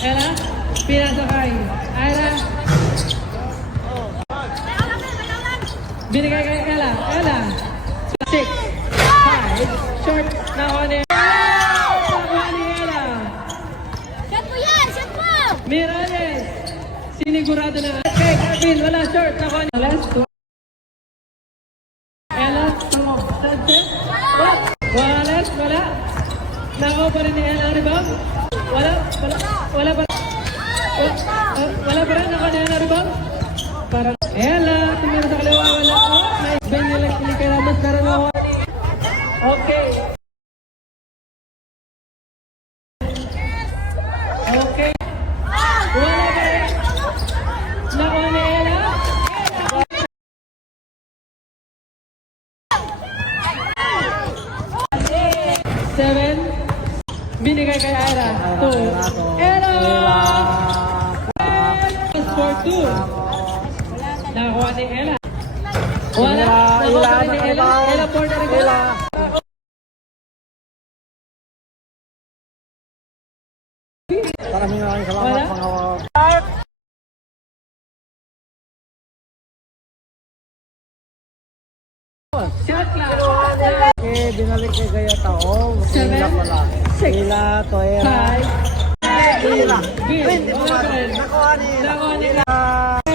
Ella, pinasakay. Ira. Binigay kay Ella. Ella. 6, 5, short. Nakuha ni Ella. Nakuha ni Ella. Shot mo yan! Shot mo! Miralles. Sinigurado na. Okay, Kevin, wala short. Nakuha ni Ella. Ella, tungo. Wala. Wallace, wala. Nakuha pa rin ni Ella ang rebound. Wala pa rin. Wala pa rin. Nakuha ni Ella rebound. Parang Ella, tingnan sa kaliwa. Wala. Nice bend nila. Kaya naman karanawa. Okay. Okay. Wala pa rin. Nakuha ni Ella. 7. Binigay kay Ira. 2. Ella! For 2. Nakuha ni Ella. Wala. Nakuha pa rin ni Ella. Ella for the rebound. Maraming salamat mga Shot lang. binalik kay Gaya Tao. 7, pala. 6, Hila, Toera. 5. Hila. Bill. Nakuha ni Nakuha ni Ella.